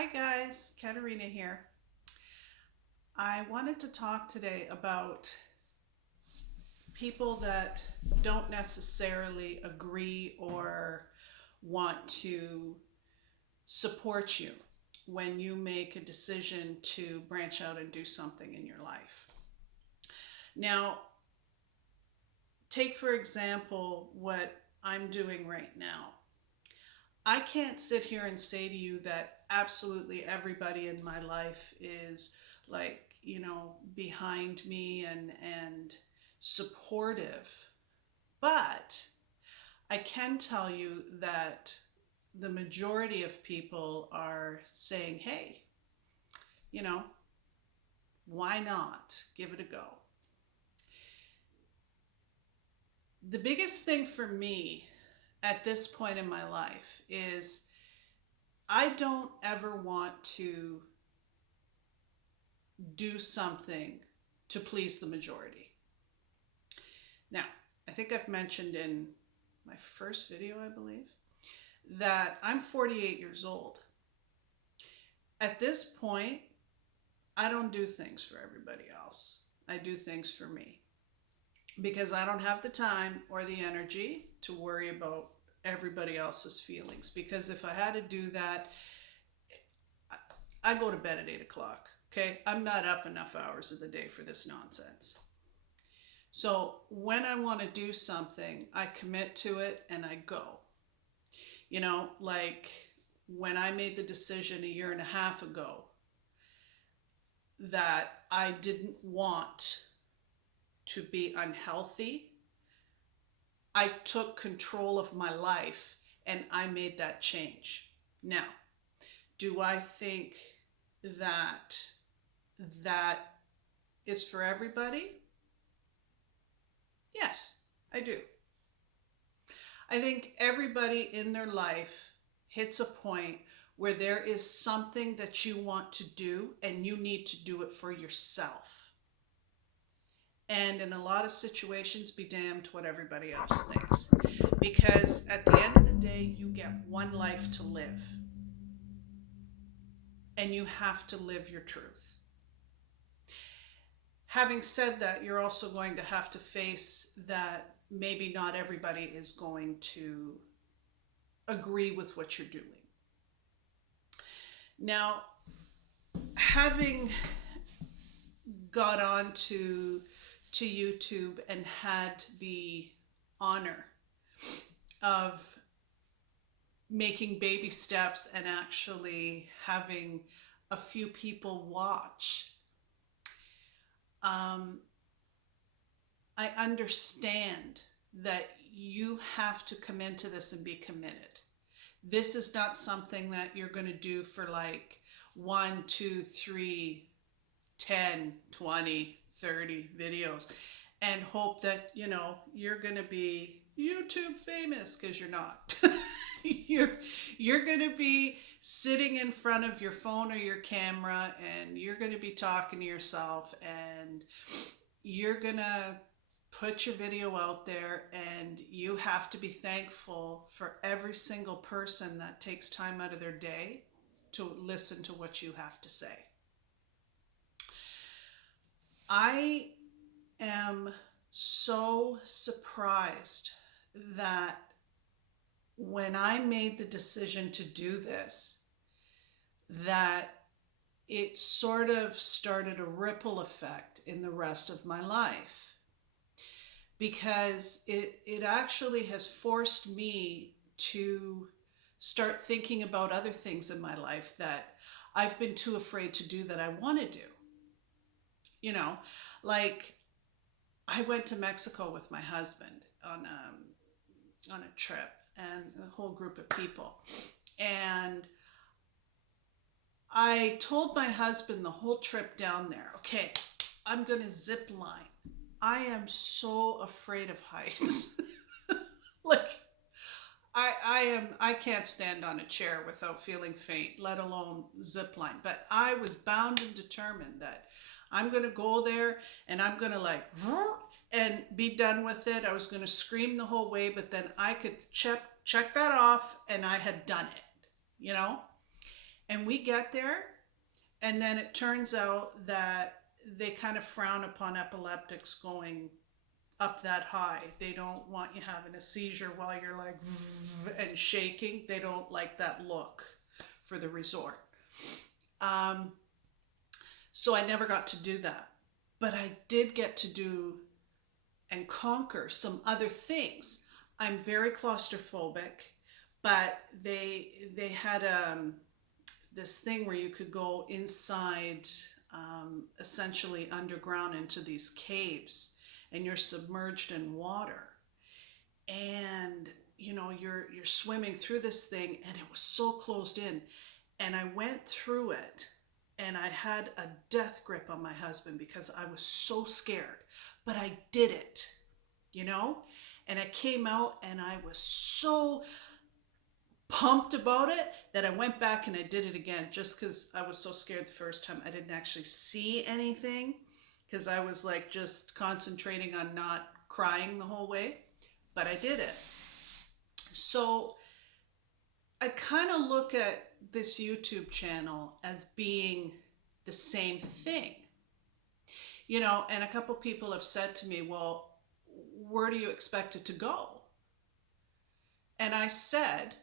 Hi guys, Katerina here. I wanted to talk today about people that don't necessarily agree or want to support you when you make a decision to branch out and do something in your life. Now, take for example what I'm doing right now. I can't sit here and say to you that absolutely everybody in my life is like, behind me and supportive. But I can tell you that the majority of people are saying, hey, you know, why not give it a go? The biggest thing for me at this point in my life is I don't ever want to do something to please the majority. Now, I think I've mentioned in my first video, I believe, that I'm 48 years old. At this point, I don't do things for everybody else. I do things for me because I don't have the time or the energy to worry about everybody else's feelings. Because if I had to do that, I go to bed at 8 o'clock. Okay, I'm not up enough hours of the day for this nonsense. So when I want to do something, I commit to it and I go. Like when I made the decision a year and a half ago that I didn't want to be unhealthy, I took control of my life and I made that change. Now, do I think that that is for everybody? Yes, I do. I think everybody in their life hits a point where there is something that you want to do and you need to do it for yourself. And in a lot of situations, be damned what everybody else thinks. Because at the end of the day, you get one life to live. And you have to live your truth. Having said that, you're also going to have to face that maybe not everybody is going to agree with what you're doing. Now, having got on to YouTube and had the honor of making baby steps and actually having a few people watch, I understand that you have to come into this and be committed. This is not something that you're going to do for like 1, 2, 3, 10, 20, 30 videos and hope that, you're going to be YouTube famous, because you're not. You're going to be sitting in front of your phone or your camera and you're going to be talking to yourself and you're going to put your video out there, and you have to be thankful for every single person that takes time out of their day to listen to what you have to say. I am so surprised that when I made the decision to do this, that it sort of started a ripple effect in the rest of my life. Because it actually has forced me to start thinking about other things in my life that I've been too afraid to do that I want to do. Like I went to Mexico with my husband on a trip, and a whole group of people. And I told my husband the whole trip down there, okay, I'm going to zip line. I am so afraid of heights. Like, I can't stand on a chair without feeling faint, let alone zip line. But I was bound and determined that I'm going to go there and I'm going to and be done with it. I was going to scream the whole way, but then I could check that off and I had done it, And we get there, and then it turns out that they kind of frown upon epileptics going up that high. They don't want you having a seizure while you're like and shaking. They don't like that look for the resort. So I never got to do that. But I did get to do and conquer some other things. I'm very claustrophobic, but they had this thing where you could go inside, essentially underground into these caves, and you're submerged in water, and you're swimming through this thing, and it was so closed in, and I went through it, and I had a death grip on my husband because I was so scared, but I did it, and I came out, and I was so pumped about it that I went back and I did it again, just because I was so scared the first time. I didn't actually see anything because I was like just concentrating on not crying the whole way, but I did it. So I kind of look at this YouTube channel as being the same thing, and a couple people have said to me, well, where do you expect it to go? And I said,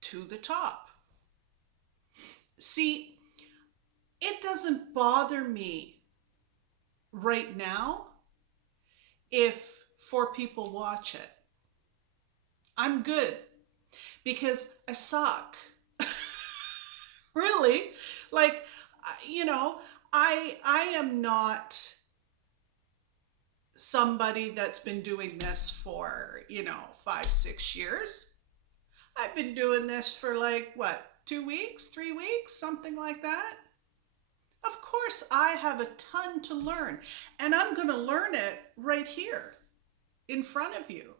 to the top. See, it doesn't bother me right now if 4 people watch it. I'm good because I suck. Really? Like, I am not somebody that's been doing this for, 5-6 years. I've been doing this for 2 weeks, 3 weeks, something like that. Of course, I have a ton to learn, and I'm going to learn it right here in front of you.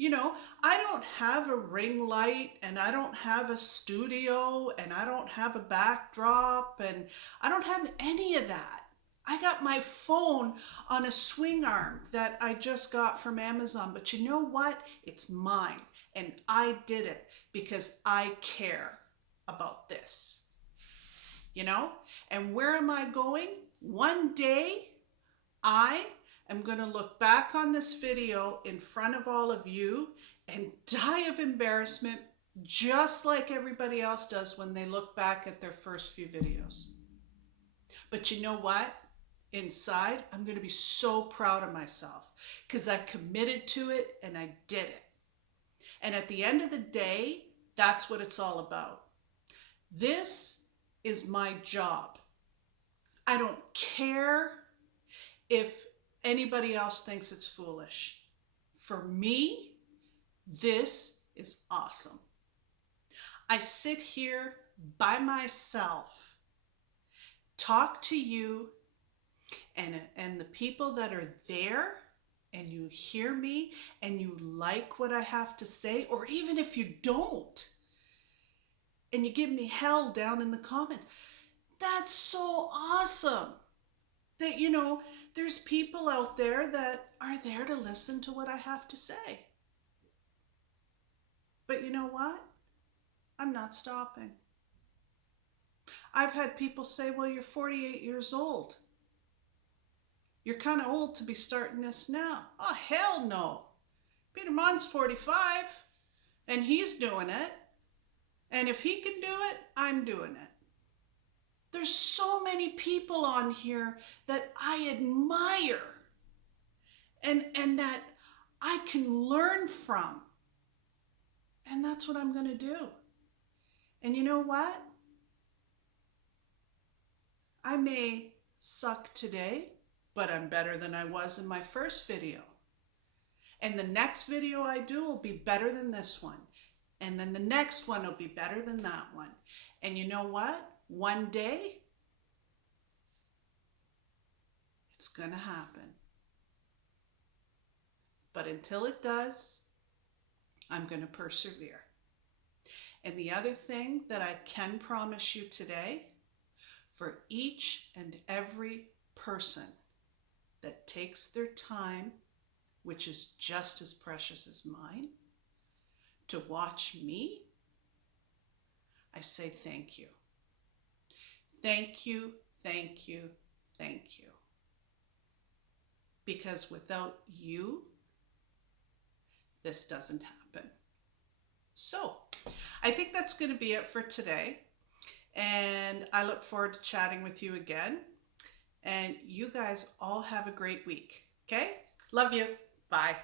I don't have a ring light, and I don't have a studio, and I don't have a backdrop, and I don't have any of that. I got my phone on a swing arm that I just got from Amazon, but you know what? It's mine. And I did it because I care about this, And where am I going? One day, I am going to look back on this video in front of all of you and die of embarrassment, just like everybody else does when they look back at their first few videos. But you know what? Inside, I'm going to be so proud of myself because I committed to it and I did it. And at the end of the day, that's what it's all about. This is my job. I don't care if anybody else thinks it's foolish. For me, this is awesome. I sit here by myself, talk to you, and the people that are there, and you hear me and you like what I have to say, or even if you don't, and you give me hell down in the comments, that's so awesome that, there's people out there that are there to listen to what I have to say. But you know what? I'm not stopping. I've had people say, well, you're 48 years old. You're kind of old to be starting this now. Oh, hell no. Peter Mon's 45, and he's doing it. And if he can do it, I'm doing it. There's so many people on here that I admire and that I can learn from. And that's what I'm going to do. And you know what? I may suck today, but I'm better than I was in my first video. And the next video I do will be better than this one. And then the next one will be better than that one. And you know what? One day, it's going to happen. But until it does, I'm going to persevere. And the other thing that I can promise you today, for each and every person that takes their time, which is just as precious as mine, to watch me, I say thank you. Thank you, thank you, thank you. Because without you, this doesn't happen. So, I think that's going to be it for today. And I look forward to chatting with you again. And you guys all have a great week. Okay? Love you. Bye.